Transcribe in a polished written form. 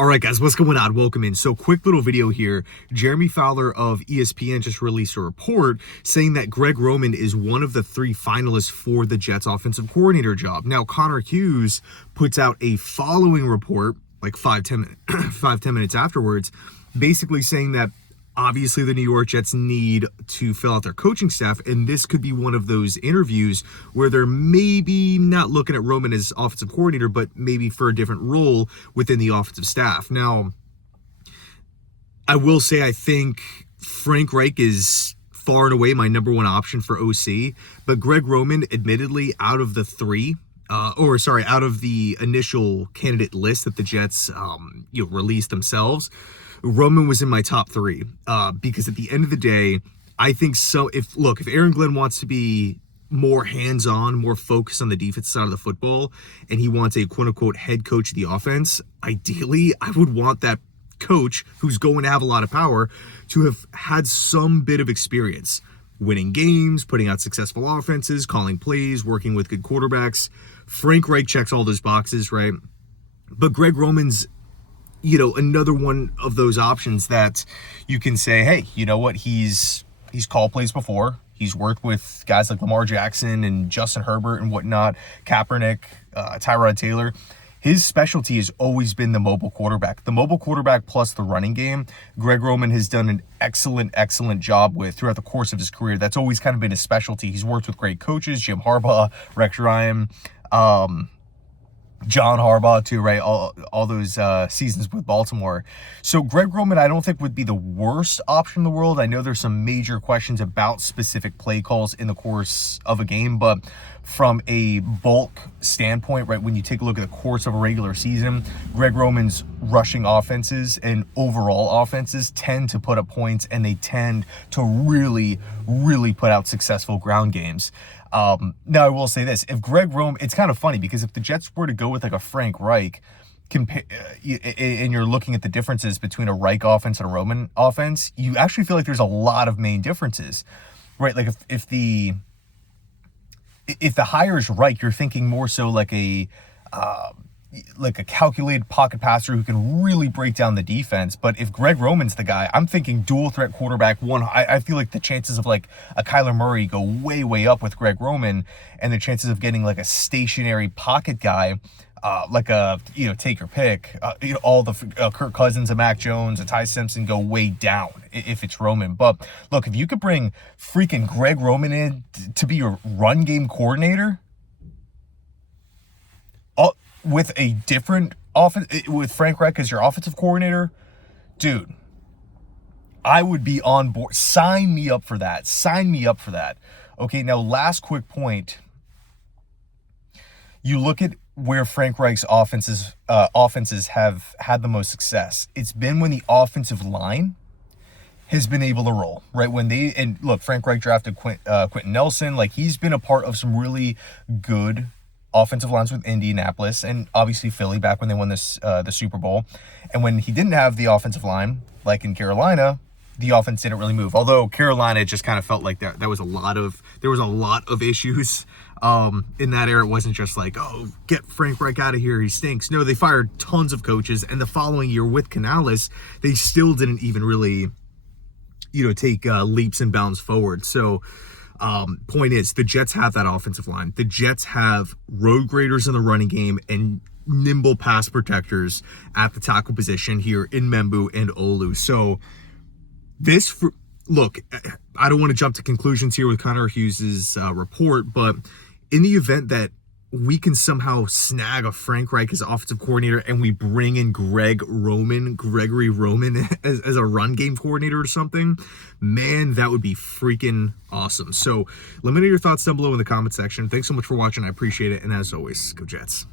All right, guys, what's going on? Welcome in. So, quick little video here. Jeremy Fowler of ESPN just released a report saying that Greg Roman is one of the 3 finalists for the Jets offensive coordinator job. Now, Connor Hughes puts out a following report, like 5-10 minutes afterwards, basically saying that obviously the New York Jets need to fill out their coaching staff, and this could be one of those interviews where they're maybe not looking at Roman as offensive coordinator, but maybe for a different role within the offensive staff. Now, I will say I think Frank Reich is far and away my number one option for OC, but Greg Roman, admittedly, out of the 3, out of the initial candidate list that the Jets released themselves, Roman was in my top 3 because at the end of the day, I think so. If Aaron Glenn wants to be more hands-on, more focused on the defense side of the football, and he wants a quote-unquote head coach of the offense, ideally, I would want that coach who's going to have a lot of power to have had some bit of experience winning games, putting out successful offenses, calling plays, working with good quarterbacks. Frank Reich checks all those boxes, right? But Greg Roman's another one of those options that you can say, hey, you know what? He's called plays before. He's worked with guys like Lamar Jackson and Justin Herbert and whatnot, Kaepernick, Tyrod Taylor. His specialty has always been the mobile quarterback. The mobile quarterback plus the running game, Greg Roman has done an excellent job with throughout the course of his career. That's always kind of been his specialty. He's worked with great coaches, Jim Harbaugh, Rex Ryan, John Harbaugh too, right? All those seasons with Baltimore. So Greg Roman, I don't think would be the worst option in the world. I know there's some major questions about specific play calls in the course of a game, but from a bulk standpoint, right, when you take a look at the course of a regular season, Greg Roman's rushing offenses and overall offenses tend to put up points, and they tend to really put out successful ground games. Now I will say this, if Greg Roman, it's kind of funny because if the Jets were to go with like a Frank Reich, and you're looking at the differences between a Reich offense and a Roman offense, you actually feel like there's a lot of main differences, right? Like if the hire is Reich, you're thinking more so like a calculated pocket passer who can really break down the defense. But if Greg Roman's the guy, I'm thinking dual threat quarterback one. I feel like the chances of like a Kyler Murray go way up with Greg Roman, and the chances of getting like a stationary pocket guy, take your pick, all the Kirk Cousins, a Mac Jones, a Ty Simpson go way down if it's Roman. But look, if you could bring freaking Greg Roman in to be your run game coordinator, with a different offense, with Frank Reich as your offensive coordinator, dude, I would be on board. Sign me up for that. Okay, now last quick point. You look at where Frank Reich's offenses have had the most success. It's been when the offensive line has been able to roll, right? Frank Reich drafted Quentin Nelson. Like, he's been a part of some really good offensive lines with Indianapolis and obviously Philly back when they won the Super Bowl. And when he didn't have the offensive line, like in Carolina, the offense didn't really move. Although Carolina just kind of felt like there was a lot of issues in that era. It wasn't just like, oh, get Frank Reich out of here, he stinks. No, they fired tons of coaches, and the following year with Canales, they still didn't even really take leaps and bounds forward. So point is, the Jets have that offensive line. The Jets have road graders in the running game and nimble pass protectors at the tackle position here in Membu and Olu. So I don't want to jump to conclusions here with Connor Hughes' report, but in the event that we can somehow snag a Frank Reich as offensive coordinator and we bring in Gregory Roman as a run game coordinator or something, man, that would be freaking awesome. So let me know your thoughts down below in the comment section. Thanks so much for watching. I appreciate it. And as always, go Jets.